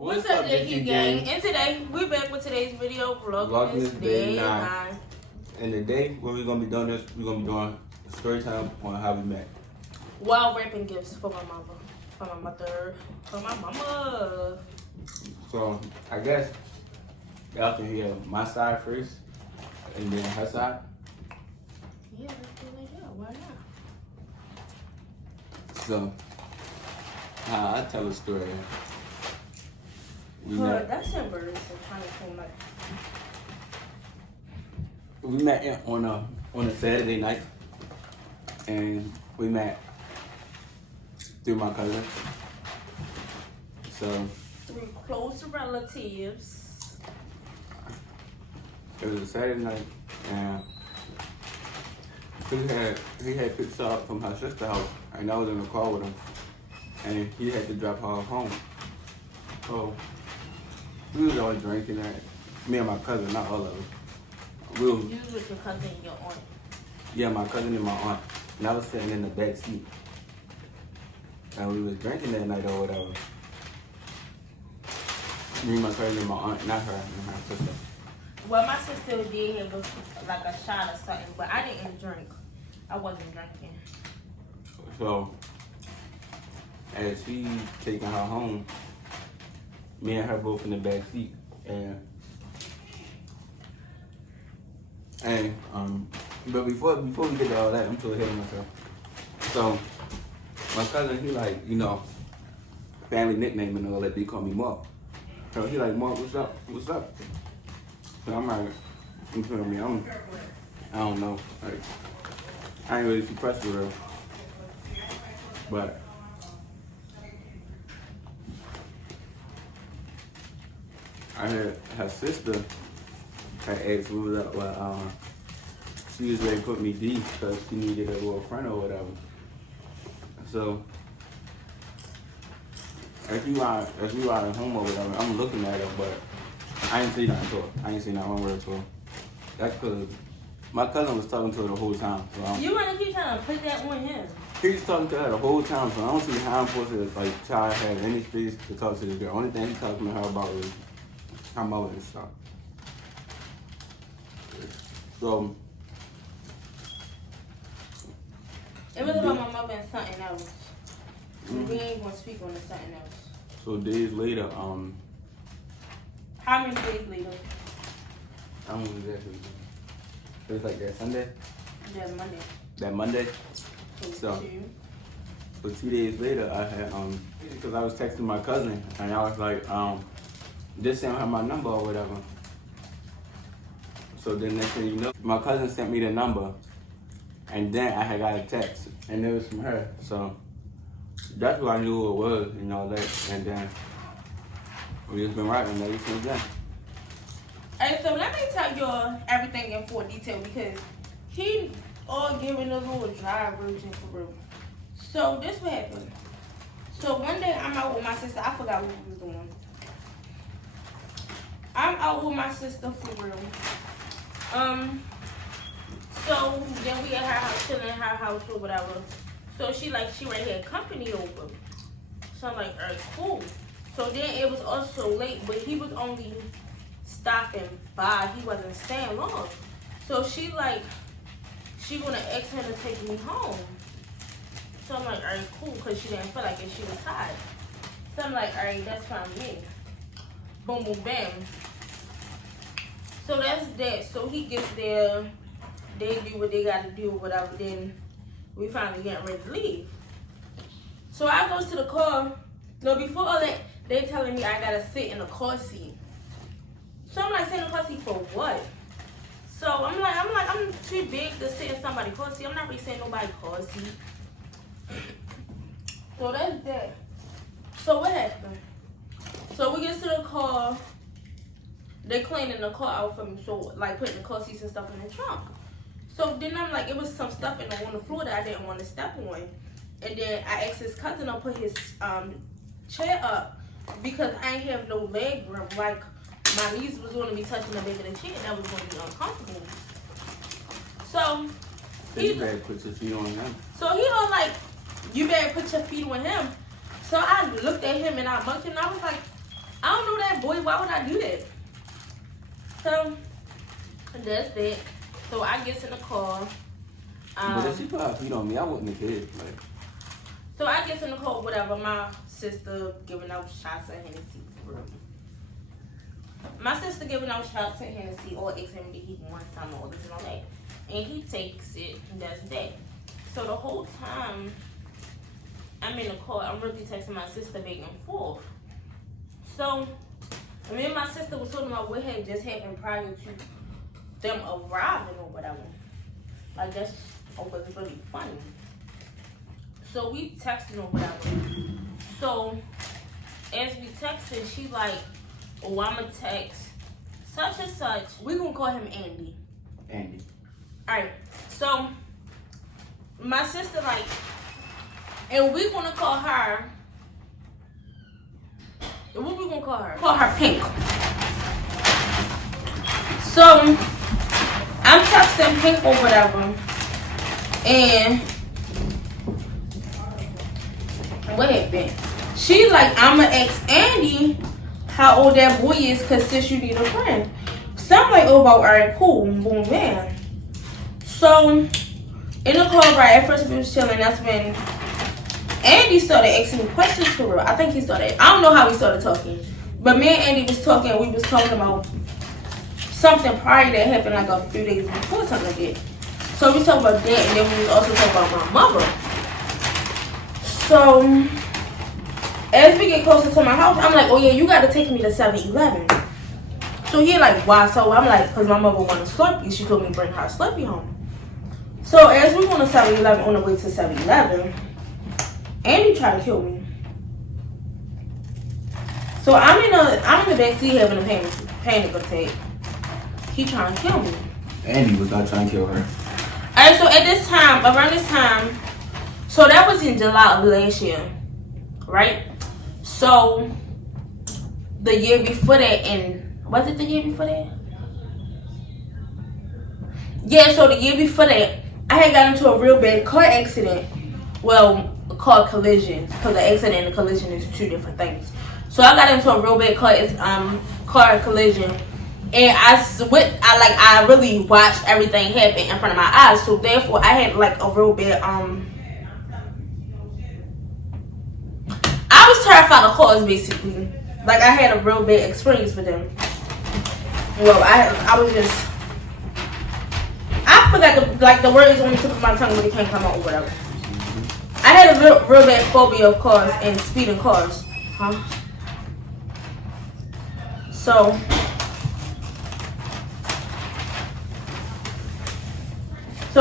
What's up, JQ gang? And today, we're back with today's video, Vlogmas Day 9. And today, what we're going to be doing is, we're going to be doing a story time on how we met. While wrapping gifts for my mama. For my mother. For my mama. So, I guess, y'all can hear my side first, and then her side. Yeah, let's do it like that. Why not? So, I tell a story. That's embarrassing. Trying to seem like. We met on a Saturday night, and we met through my cousin. So Three close relatives. it was a Saturday night, and he had picked her up from her sister's house, and I was in the car with him, and he had to drop her off home. So we was always drinking at me and my cousin, not all of us. You was with your cousin and your aunt. Yeah, my cousin and my aunt. And I was sitting in the back seat. And we was drinking that night or whatever. Me, my cousin, and my aunt, not her, and her sister. Well, my sister did have like a shot or something, but I didn't drink. I wasn't drinking. So, as she taking her home, me and her both in the back seat. But before we get to all that, I'm still hitting myself. So, my cousin, he like, family nickname and all that, they call me Mark. So he like, Mark, what's up? What's up? So I'm like, you feel me? I don't know. Like, I ain't really suppressed with her. But I had her sister had asked what was up. Well, she was ready to put me D because she needed a little friend or whatever. So as we riding home or whatever, I'm looking at her, but I ain't say nothing to her. I ain't say not one word to her. That's because my cousin was talking to her the whole time. So you want to keep trying to put that on him? He was talking to her the whole time, so I don't see how I'm supposed to try to have any space to talk to this girl. Only thing he's talking to her about is her mother and stuff. So it was about my mother and something else. We ain't gonna speak on something else. So days later, how many days later? I don't know exactly. It was like that Sunday? That Monday. That Monday? So 2 days later, I had, because I was texting my cousin, and I was like, just send her my number or whatever. So then next thing you know, my cousin sent me the number, and then I had got a text, and it was from her. So that's what I knew who it was and all that. And then we just been writing ever since then. Alright, so let me tell y'all everything in full detail because he all giving a little dry version for real. So this what happened. So one day I'm out with my sister. I forgot what we was doing. I'm out with my sister for real. So then we at her house, chilling in her house or whatever. So she already had company over. So I'm like, alright, cool. So then it was also late, but he was only stopping by. He wasn't staying long. So she wanna ask him to take me home. So I'm like, alright, cool, because she didn't feel like it. She was tired. So I'm like, alright, that's fine with me. Boom, boom, bam. So that's that. So he gets there. They do what they got to do, whatever. Then we finally getting ready to leave. So I goes to the car. No, before all that, they telling me I gotta sit in the car seat. So I'm like, sit in the car seat for what? So I'm too big to sit in somebody's car seat. I'm not really sitting in nobody's car seat. So that's that. So what happened? So we get to the car. They cleaning the car out for me. So putting the car seats and stuff in the trunk. So then I'm like, it was some stuff on the floor that I didn't want to step on. And then I asked his cousin to put his chair up because I ain't have no leg room. Like my knees was going to be touching the back of the chair and that was going to be uncomfortable. So You better put your feet on him. So he was like, you better put your feet on him. So I looked at him and I bumped him and I was like, I don't know that boy. Why would I do that? So that's that. So I get in the car. But if she probably feed on me, I wouldn't have cared. Like. So I get in the car, whatever. My sister giving out shots of Hennessy. My sister giving out shots of Hennessy, or asking him that he wants some, all this and all that. And he takes it and does that. So the whole time I'm in the car, I'm really texting my sister back and forth. So me and my sister was talking about what had just happened prior to them arriving or whatever. Like that's was really funny. So we texting or whatever. So as we texting, she like, oh, I'ma text such and such. We gonna call him Andy. Andy. Alright, so my sister like, and we gonna call her, what we gonna call her? Call her Pink. So I'm texting Pink or whatever, and what happened? She like, I'ma ask Andy how old that boy is, cause sis, you need a friend. So I'm like, oh, alright, cool, boom, man. So in the car ride, at first we was chilling. That's when Andy started asking me questions for real. I think he started. I don't know how we started talking, but me and Andy was talking. We was talking about something prior that happened like a few days before, something like that. So we talked about that, and then we was also talking about my mother. So as we get closer to my house, I'm like, oh yeah, you got to take me to 7-Eleven. So he like, why? So I'm like, because my mother wanted Slurpee. She told me to bring her Slurpee home. So as we went to 7-Eleven, on the way to 7-Eleven, Andy tried to kill me. So I'm in the back seat having a panic attack. He trying to kill me. Andy was not trying to kill her. Alright, so at this time, around this time, so that was in July of last year, right? So the year before that, was it the year before that? Yeah, so the year before that, I had got into a real bad car accident. Well, a car collision, because the accident and the collision is two different things. So I got into a real bad car collision, and I really watched everything happen in front of my eyes. So therefore, I had like a real bad I was terrified of cars, basically. Like I had a real bad experience with them. Well, I was just, I forgot the words on the tip of my tongue, but it can't come out or whatever. I had a real bad phobia of cars and speeding cars. Huh? So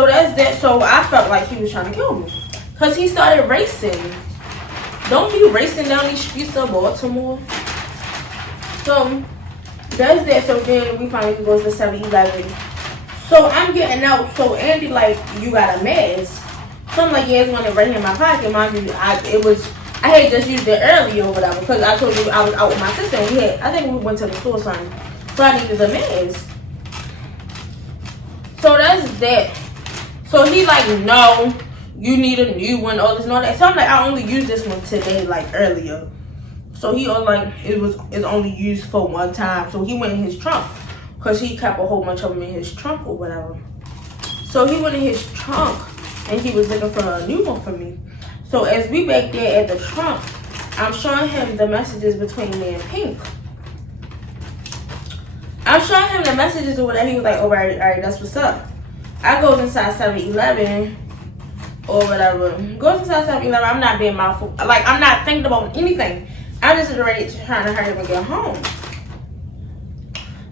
that's that. So I felt like he was trying to kill me. Because he started racing. Don't be racing down these streets of Baltimore. So that's that. So then we finally goes to 7-Eleven. So I'm getting out. So Andy like, you got a mask. So I'm like, yeah, it's one right here in my pocket. Mind you, I had just used it earlier or whatever, because I told you I was out with my sister and I think we went to the store or something. So I needed a mask. So that's that. So he like, no, you need a new one, all this and all that. So I'm like, I only used this one today, like earlier. So he was like, it's only used for one time. So he went in his trunk, because he kept a whole bunch of them in his trunk or whatever. So he went in his trunk and he was looking for a new one for me. So as we back there at the trunk, I'm showing him the messages between me and Pink. I'm showing him the messages or whatever. He was like, oh, all right, that's what's up. I goes inside 7-Eleven or whatever. Goes inside 7-Eleven. I'm not being mindful. Like, I'm not thinking about anything. I'm just ready trying to hurry up and get home.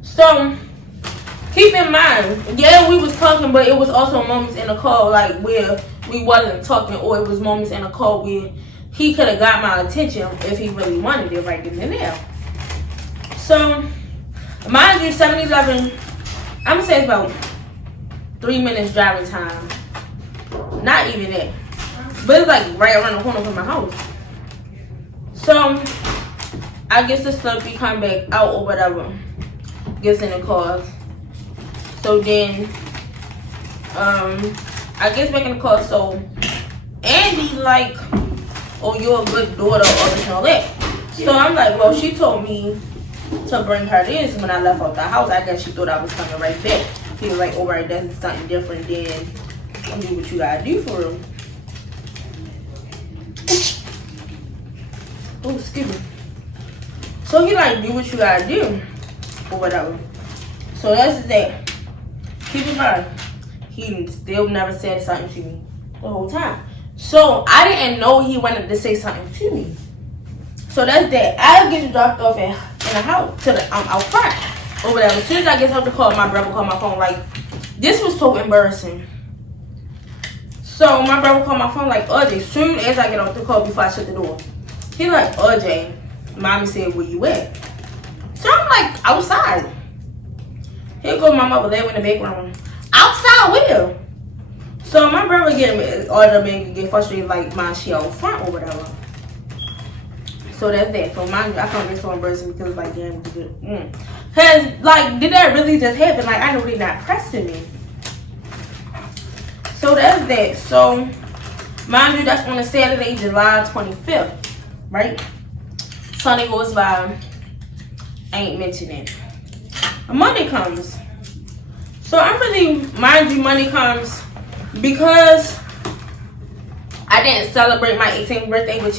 So keep in mind, yeah, we was talking, but it was also moments in the car like where we wasn't talking, or it was moments in the car where he could have got my attention if he really wanted it right then and there. So mind you, 7-Eleven, I'm gonna say it's about 3 minutes driving time. Not even that. But it's like right around the corner from my house. So I guess the Slurpee come back out or whatever. Gets in the car. So then I guess back in the car. So Andy like, oh, you're a good daughter, all this and all that. So I'm like, well, she told me to bring her this when I left out the house. I guess she thought I was coming right back. He was like, oh, right, that's something different than do what you gotta do for him. Oh, excuse me. So he like, do what you gotta do or whatever. So that's that. Keep in mind, he still never said something to me the whole time. So I didn't know he wanted to say something to me. So that's that. I get dropped off in the house to the out front or whatever. As soon as I get off the call, my brother called my phone. Like, this was so embarrassing. So my brother called my phone like, Audrey, as soon as I get off the call before I shut the door. He like, Audrey, mommy said, where you at? So I'm like, outside. Here go my mother there in the background. Outside where? So my brother made me get frustrated like, man, she out front or whatever. So that's that. So mind you, I found this so embarrassing because like, damn, cause like, did that really just happen? Like, I know they're not pressing me. So that's that. So mind you, that's on a Saturday, July 25th, right? Sunday goes by. I ain't mentioning. Monday comes. So I'm really, mind you, Monday comes because I didn't celebrate my 18th birthday, which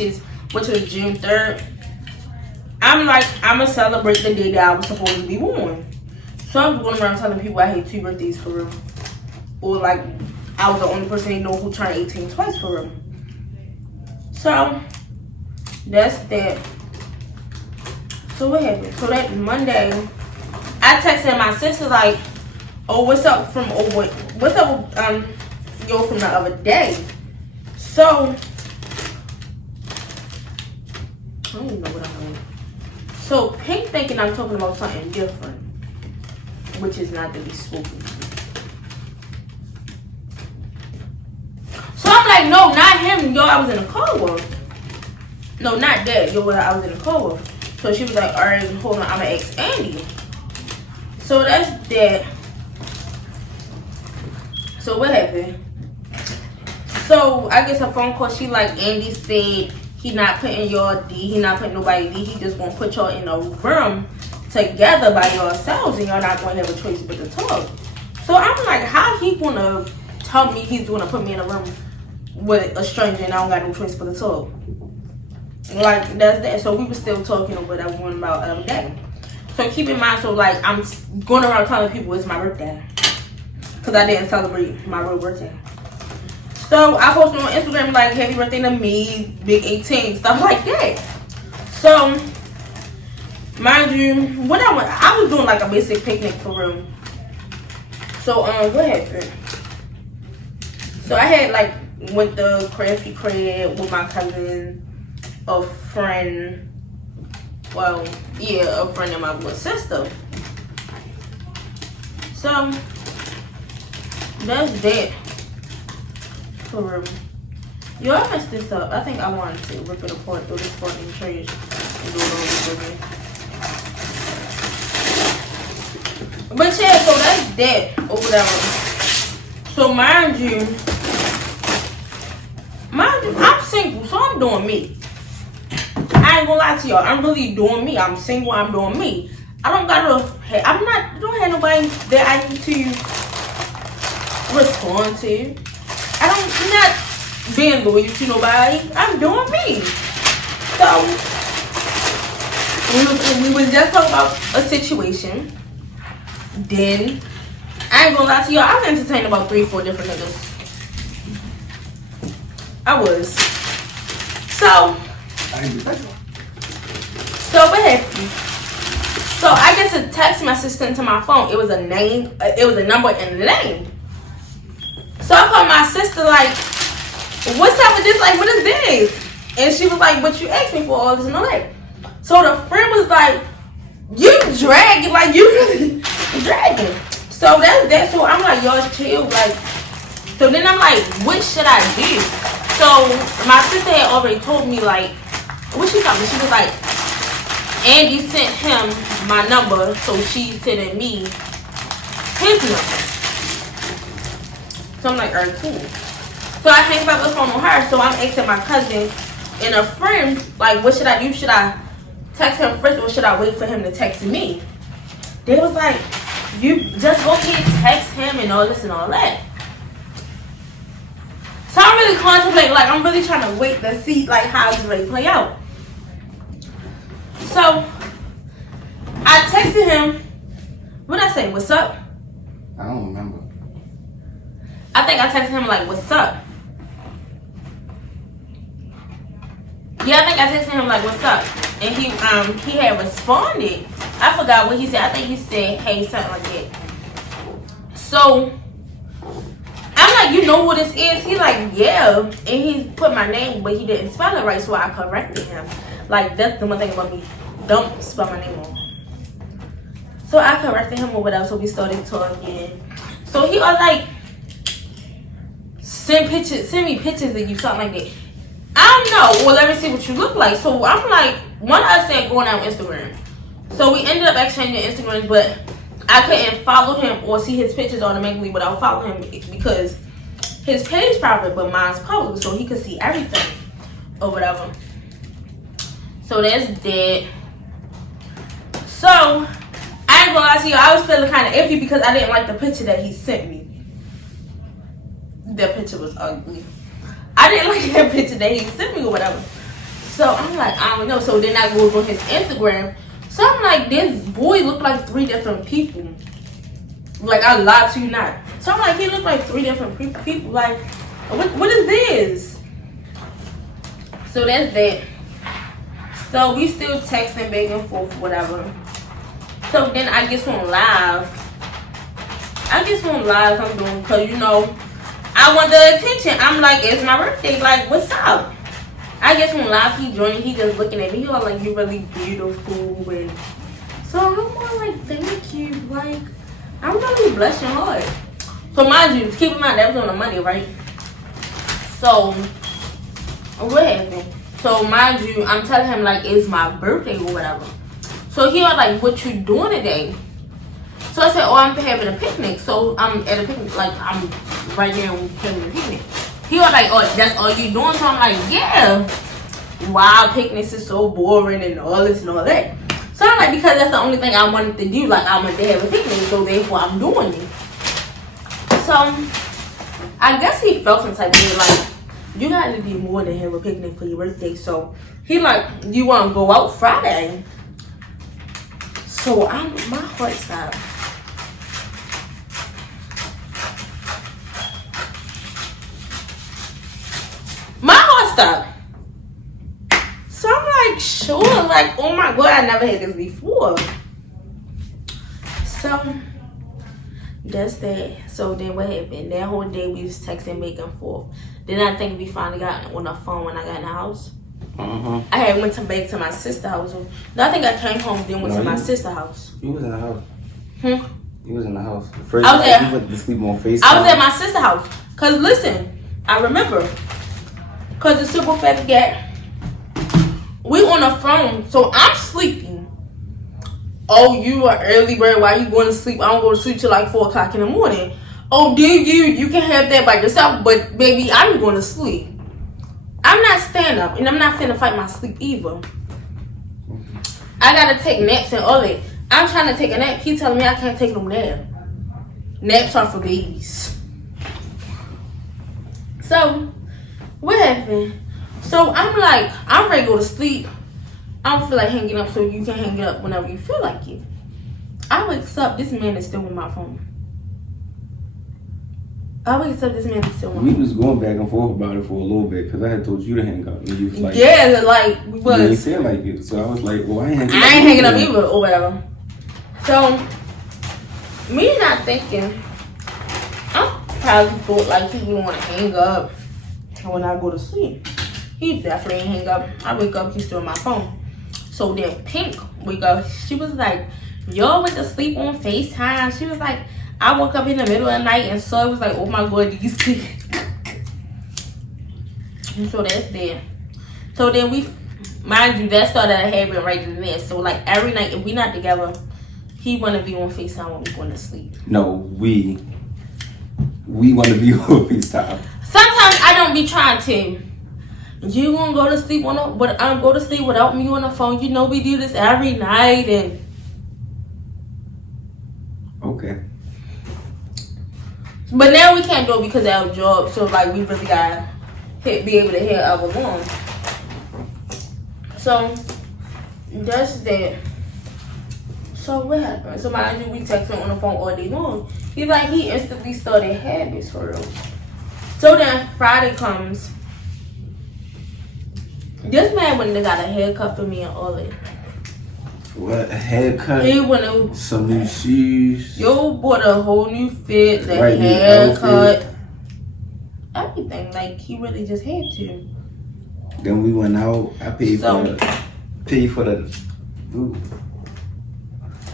was June 3rd. I'm like, I'm gonna celebrate the day that I was supposed to be born. So I'm going around telling people I had 2 birthdays for real. Or like, I was the only person they know who turned 18 twice for real. So that's that. So what happened? So that Monday, I texted my sister like, oh, what's up from yo from the other day. So I don't even know what I'm doing. So Pink thinking I'm talking about something different, which is not to be spoken. So I'm like, no, not him. Yo, I was in a car with. No, not that. Yo, I was in a car with. So she was like, all right, hold on, I'm gonna ask Andy. So that's that. So what happened? So I get a phone call. She like, Andy said he not putting your D, he not putting nobody D. He just gonna put y'all in a room together by yourselves, and y'all not gonna have a choice but to talk. So I'm like, how he gonna tell me he's gonna put me in a room with a stranger and I don't got no choice but to talk? Like, that's that. So we were still talking or whatever one about the other day. So keep in mind, so like, I'm going around telling people it's my birthday because I didn't celebrate my real birthday. So I posted on Instagram like, happy birthday to me, big 18, stuff like that. So mind you, when I was doing like a basic picnic for real. So what happened? So I had like went to Crafty Crab with my cousin, a friend. Well, yeah, a friend of my little sister. So that's that. For real. Yo, I messed this up. I think I wanted to rip it apart, throw this part in the trash, and do it all over again. But yeah, so that's that or whatever. So mind you, I'm single, so I'm doing me. I ain't gonna lie to y'all. I'm really doing me. I'm single. I'm doing me. I don't gotta. Don't have nobody that I need to respond to. I'm not being loyal to nobody. I'm doing me. So we was just talking about a situation. Then I ain't gonna lie to y'all. I was entertaining about 3-4 different niggas. I was. So what happened? So I get a text message sent to my phone. It was a name. It was a number and a name. So I called my sister like, what's up with this? Like, what is this? And she was like, what you asked me for all this and all that. So the friend was like, you dragging, like you really dragging. So that's that. So I'm like, y'all chill. Like, so then I'm like, what should I do? So my sister had already told me like, what she told me? She was like, Andy sent him my number, so she sent me his number. So I'm like, alright, cool. So I hang up the phone on her. So I'm asking my cousin and a friend, like, what should I do? Should I text him first or should I wait for him to text me? They was like, you just go ahead and text him and all this and all that. So I'm really contemplating, like I'm really trying to wait to see like how it's ready to play out. So I texted him. What did I say? What's up? I don't remember. I think I texted him like, what's up? Yeah, I think I texted him like, what's up? And he had responded. I forgot what he said. I think he said, hey, something like that. So I'm like, you know who this is? He like, yeah. And he put my name, but he didn't spell it right, so I corrected him. Like, that's the one thing about me. Don't spell my name wrong. So I corrected him or whatever, so we started talking. So he was like, send me pictures of you, something like that. I don't know. Well, let me see what you look like. So I'm like, one of us said going on Instagram. So we ended up exchanging Instagrams, but I couldn't follow him or see his pictures automatically without following him because his page private, but mine's public, so he could see everything or whatever. So that's that. So I ain't gonna lie to you, I was feeling kind of iffy because I didn't like the picture that he sent me. That picture was ugly. I didn't like that picture that he sent me or whatever. So I'm like, I don't know. So then I go on his Instagram. So I'm like, this boy looked like 3 different people. Like, I lied to you not. So I'm like, he looked like 3 different people. Like, what is this? So that's that. So we still texting back and forth, whatever. So then I get some live. I'm doing, because, you know, I want the attention. I'm like, it's my birthday. Like, what's up? I get some live. He joined. He just looking at me. He was like, you're really beautiful. And so I'm more like, thank you. Like, I'm really blushing hard. So mind you, keep in mind, that was on a Monday, right? So, what happened? So mind you, I'm telling him, like, it's my birthday or whatever. So he was like, what you doing today? So I said, oh, I'm having a picnic. So I'm at a picnic, like, I'm right there having a picnic. He was like, oh, that's all you doing? So I'm like, yeah. Wow, picnics is so boring and all this and all that. So I'm like, because that's the only thing I wanted to do. Like, I wanted to have a picnic, so therefore I'm doing it. So I guess he felt some type of way, like, you got to do more than have a picnic for your birthday. So he like, you want to go out Friday? So my heart stopped. My heart stopped. So I'm like, sure. Like, oh my God, I never had this before. So that's that. So then what happened? That whole day we was texting back and forth. Then I think we finally got on the phone when I got in the house. I had went back to my sister's house. No, I think I came home then went to my sister's house. You was in the house. You was in the house. The first I was night you went to sleep on FaceTime. I was at my sister's house. Cause listen, I remember. Cause the simple fact that we on the phone, so I'm sleeping. Oh, you are early bird. Why you going to sleep? I don't go to sleep till like 4 o'clock in the morning. Oh, do you can have that by yourself, but baby, I'm going to sleep. I'm not stand up, and I'm not finna fight my sleep either. I gotta take naps and all that. I'm trying to take a nap. He telling me I can't take no nap. Naps are for babies. So, what happened? So I'm like, I'm ready to go to sleep. I don't feel like hanging up, so you can hang it up whenever you feel like it. I wakes up, this man is still on my phone. We was going back and forth about it for a little bit because I had told you to hang up, and you was like, yeah, like we was. You didn't feel like it, so I was like, well, I ain't hanging up either or whatever. So me not thinking, I probably thought like he would want to hang up when I go to sleep. He definitely ain't hang up. I wake up, he's still on my phone. So then Pink wake up. She was like, y'all went to sleep on FaceTime. She was like, I woke up in the middle of the night and so it was like, oh my God, these kids. And so that's there. So then we, mind you, that started a habit right in there. So like every night, if we not together, he want to be on FaceTime when we going to sleep. No, we want to be on FaceTime. Sometimes I don't be trying to. you gonna go to sleep go to sleep without me on the phone. You know we do this every night and Okay. but now we can't do it because of our job. So like we really gotta be able to hear our own. So that's that. So what happened? So mind you, we text him on the phone all day long. He instantly started habits for real. So then Friday comes. This man went and got a haircut for me and all that. What, a haircut? He went and some new shoes. Yo bought a whole new fit, the right, haircut, everything. Like he really just had to. Then we went out. I paid for the food.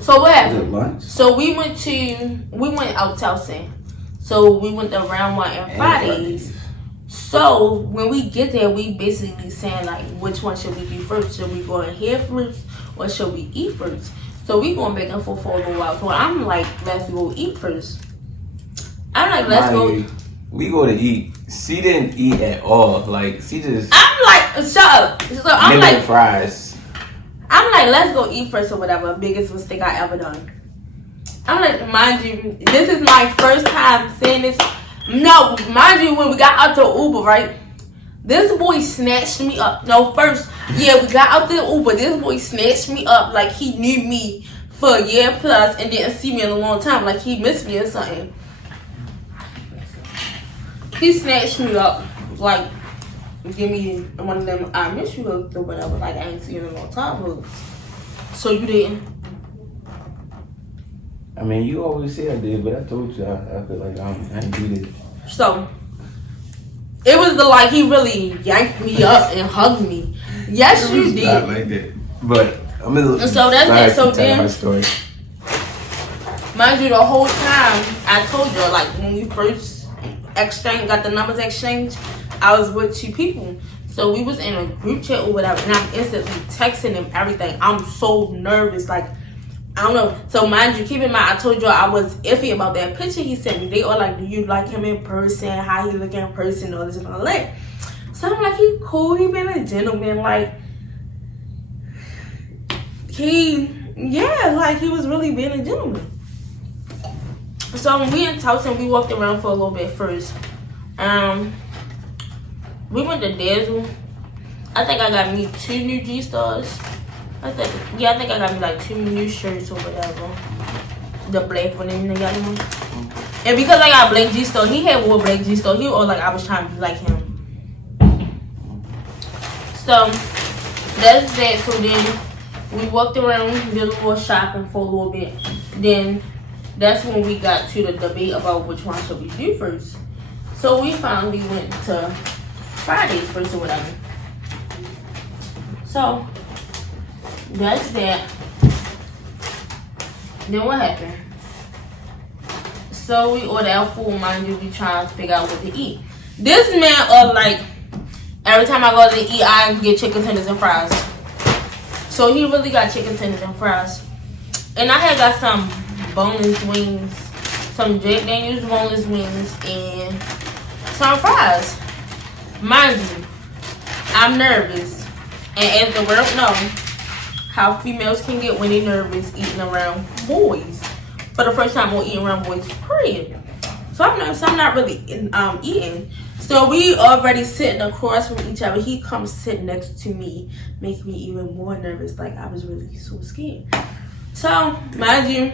So what happened? Lunch? So we went out Towson. So we went to Round 1 and Fridays. So when we get there, we basically saying like, which one should we do first? Should we go in here first or should we eat first? So we going back and forth for a little while. So I'm like, let's go eat first. I'm like, let's go. We go to eat. She didn't eat at all. Like she just. I'm like, shut up. So I'm like fries. I'm like, let's go eat first or whatever. Biggest mistake I ever done. I'm like, mind you, this is my first time saying this. No, mind you, when we got out the Uber, right? This boy snatched me up. No, first, yeah, we got out the Uber. This boy snatched me up like he knew me for a year plus and didn't see me in a long time. Like he missed me or something. He snatched me up like, give me one of them I miss you hugs or whatever. Like I ain't seen you in a long time hugs. So you didn't? I mean, you always say I did, but I told you I feel like I ain't do this. So it was like he really yanked me up and hugged me. Yes, you did. Not like that. But I'm a so that's it. So then, my story. Mind you, the whole time I told you, like when we first got the numbers exchanged, I was with 2 people. So we was in a group chat or whatever, and I'm instantly texting him everything. I'm so nervous, like I don't know. So mind you, keep in mind, I told you I was iffy about that picture he sent me. They all like, do you like him in person? How he look in person? All this and all that. So I'm like, he cool. He been a gentleman. Like he was really being a gentleman. So when we in Towson, we walked around for a little bit first. We went to Dazzle. I think I got me 2 new G-Stars. I think I got me like 2 new shirts or whatever. The black one and the yellow one. And because I got black G-Star, he had wore black G-Star. He was like I was trying to be like him. So that's that. So then we walked around, did a little shopping for a little bit. Then that's when we got to the debate about which one should we do first. So we finally went to Fridays first or whatever. So that's that. Then what happened? So we ordered our food, mind you, we trying to figure out what to eat. This man like every time I go to eat, I get chicken tenders and fries. So he really got chicken tenders and fries. And I had got some boneless wings, some Jack Daniels boneless wings, and some fries. Mind you, I'm nervous. And as the world knows, how females can get when they're nervous eating around boys. For the first time, we're eating around boys, period. So I'm not really eating. So we already sitting across from each other. He comes sit next to me, making me even more nervous. Like I was really so scared. So mind you,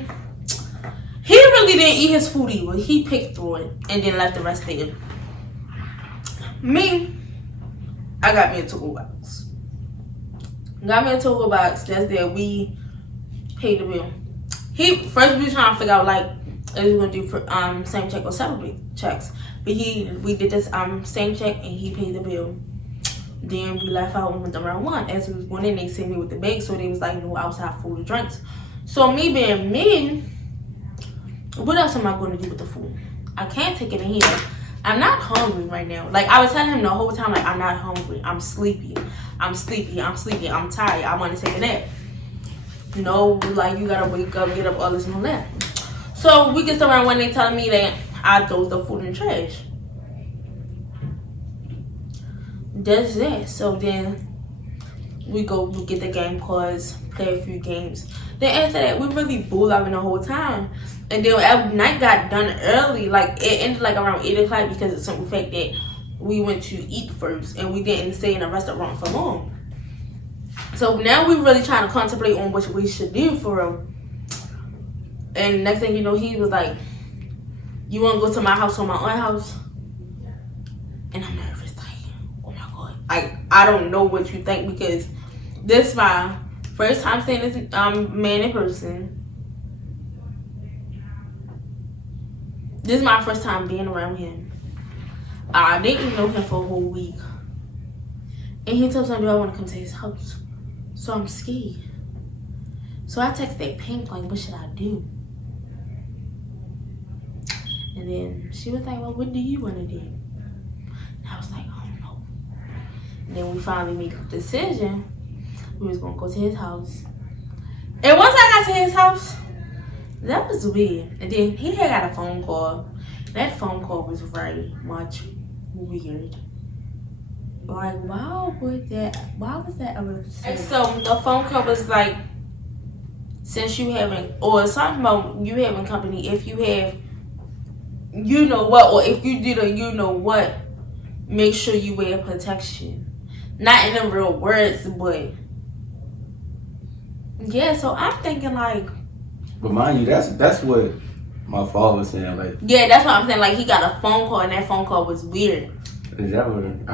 he really didn't eat his food either. He picked through it and then left the rest there. Me, I got me a to-go box. Got me a to-go box. That's there. We paid the bill. First we was trying to figure out like if we gonna do for same check or separate checks. But we did this same check and he paid the bill. Then we left out and went to round 1. As we was going in, they sent me with the bag, so they was like no outside food or drinks. So me being me, what else am I gonna do with the food? I can't take it in here. I'm not hungry right now. Like I was telling him the whole time, like I'm not hungry. I'm sleepy. I'm tired. I want to take a nap. You know, like you gotta wake up, get up, all this and all that. So we get to around when they telling me that I throw the food in the trash. that's it. So then we go get the game cards, play a few games. Then after that, we really boo-loving the whole time. And then our night got done early. Like, it ended like around 8 o'clock because of some fact that we went to eat first. And we didn't stay in a restaurant for long. So now we're really trying to contemplate on what we should do for him. And next thing you know, he was like, you want to go to my house or my aunt's house? And I'm nervous, like, oh my God. I don't know what you think, because this is my first time seeing this man in person. This is my first time being around him. I didn't know him for a whole week. And he told me, do I want to come to his house? So I'm scared. So I texted Pink, like, what should I do? And then she was like, well, what do you want to do? And I was like, I don't know. And then we finally made a decision. We was going to go to his house. And once I got to his house, that was weird. And then he had got a phone call. That phone call was very much weird. Like, why was that ever said? So the phone call was like, since you having, or something about you having company, if you have, you know what, or if you did a you know what, make sure you wear protection. Not in the real words, but yeah, so I'm thinking like, But mind you, that's what my father was saying. Like, yeah, that's what I'm saying. Like, he got a phone call, and that phone call was weird. That wasn't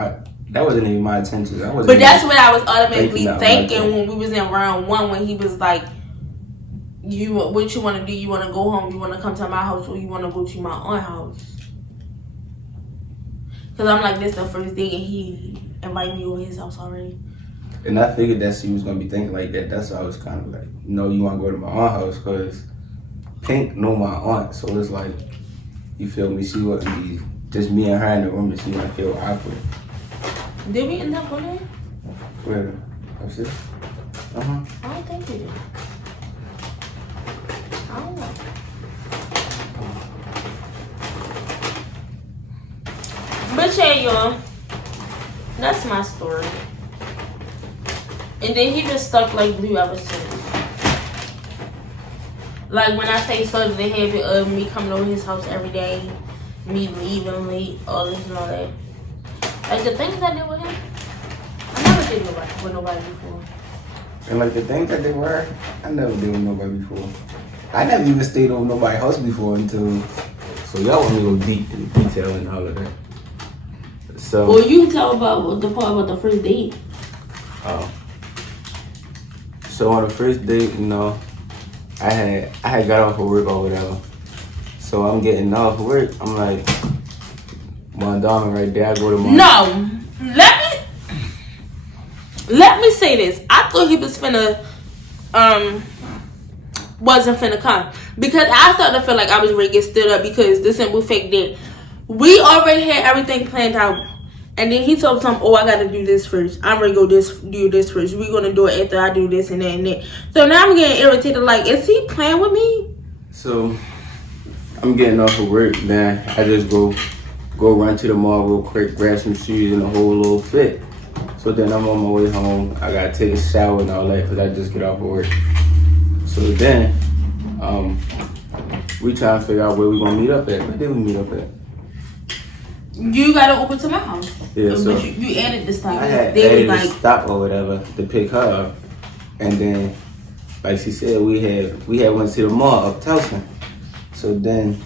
even my intention. But that's what I was automatically thinking when we was in round one, when he was like, what you want to do? You want to go home? You want to come to my house, or you want to go to my aunt's house? Because I'm like, this the first day, and he invited me over his house already. And I figured that she was going to be thinking like that. That's why I was kind of like, no, you want to go to my aunt's house, because Pink know my aunt. So it's like, you feel me? She wouldn't be just me and her in the room, and she wouldn't feel awkward. Did we end up going there? Where? Upstairs? Uh-huh. I don't think we did. I don't know. But yeah, y'all, that's my story. And then he just stuck like glue ever since. Like, when I say started the habit of me coming over his house every day, me leaving late, all this and all that. Like, the things I did with him, I never did with nobody before. And like the things that they were, I never did with nobody before. I never even stayed over nobody's house before until, so y'all want me to go deep in detail and all of that. So. Well, you can tell about the part about the first date. Oh. So on the first date, you know, I had got off of work or whatever. So I'm getting off work. I'm like, my dog right there. I go to my. No, let me say this. I thought he was finna, wasn't finna come, because I started to feel like I was ready to get stood up, because the simple fact that we already had everything planned out. And then he told some, oh, I gotta do this first. I'm gonna go do this first. We're gonna do it after I do this and that and that. So now I'm getting irritated. Like, is he playing with me? So I'm getting off of work, then I just go run to the mall real quick, grab some shoes and a whole little fit. So then I'm on my way home. I gotta take a shower and all that, because I just get off of work. So then we trying to figure out where we gonna meet up at. Where did we meet up at? You gotta open to my house. Yeah, so but you added this time. I had added a stop or whatever to pick her up, and then, like she said, we had went to the mall up Towson. So then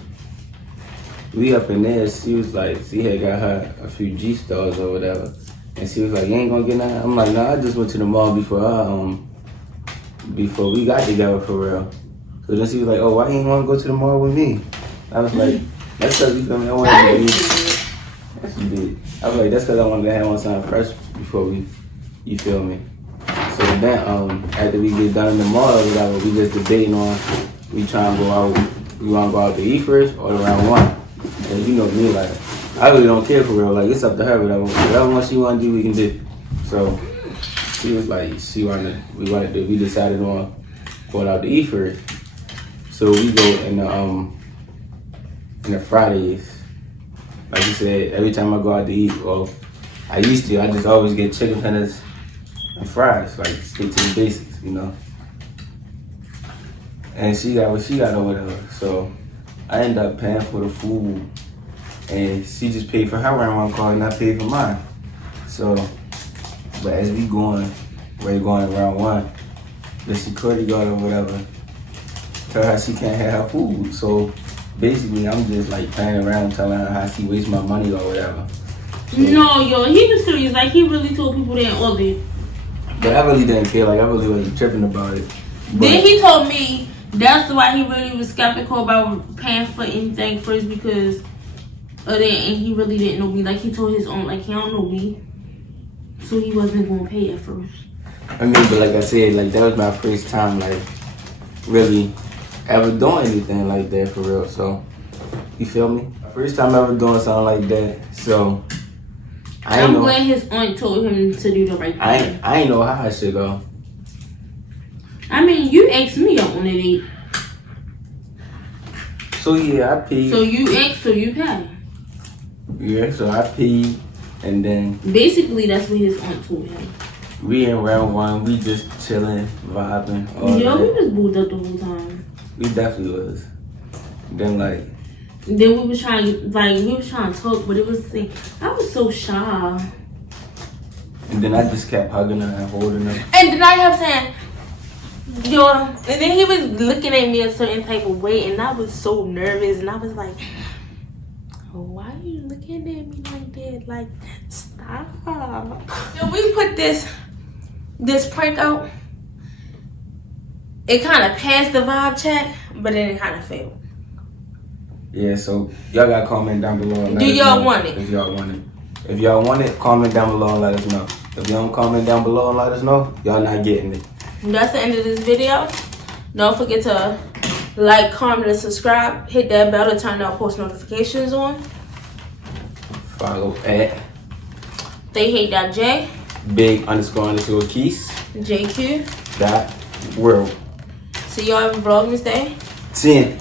we up in there. She was like, she had got her a few G stars or whatever, and she was like, you ain't gonna get nothing. I'm like, nah, I just went to the mall before we got together for real. So then she was like, oh, why you ain't wanna go to the mall with me? I was like, that's because you feel me. I wanted to be. Yes, you did. I was like, that's because I wanted to have on something fresh before you feel me? So then, after we get done in the mall or whatever, we just debating on, we trying to go out, we want to go out to eat first or around 1. And you know me, like, I really don't care for real. Like, it's up to her, whatever one she want to do, we can do. So she was like, we decided on going out to eat first. So we go in the Fridays. Like you said, every time I go out to eat, well, I used to. I just always get chicken tenders and fries, like stick to the basics, you know. And she got what she got or whatever. So I ended up paying for the food, and she just paid for her round card, and I paid for mine. So, but as we going around one, the security guard or whatever tell her she can't have her food. So basically, I'm just like playing around, telling her how she wastes my money or whatever. So, no, yo, he was serious. Like, he really told people they didn't order it. But I really didn't care. Like, I really wasn't tripping about it. But Then he told me that's why he really was skeptical about paying for anything first, because of that, and he really didn't know me. Like, he told his own, like, he don't know me, so he wasn't going to pay at first. I mean, but like I said, like that was my first time, like really ever doing anything like that for real. So you feel me? First time ever doing something like that. So I'm glad his aunt told him to do the right thing. I ain't know how I should go. I mean, you asked me out on a date. So yeah, I peed. So you asked, so you pay. Yeah, so I peed, and then basically that's what his aunt told him. We in round one, we just chilling, vibing. Yeah, we was booed up the whole time. We definitely was. Then we was trying to talk, but it was like, I was so shy. And then I just kept hugging her and holding her. And then I kept saying, yo, and then he was looking at me a certain type of way, and I was so nervous, and I was like, oh, why are you looking at me like that? Like, stop. Yo, we put this prank out. It kind of passed the vibe check, but then it kind of failed. Yeah, so y'all gotta comment down below. Do y'all want it? If y'all want it. If y'all want it, comment down below and let us know. If you don't comment down below and let us know, y'all not getting it. That's the end of this video. Don't forget to like, comment, and subscribe. Hit that bell to turn our post notifications on. Follow at TheyHate.J. Big__Keys. JQ. .world. See y'all in Vlogmas Day. 10.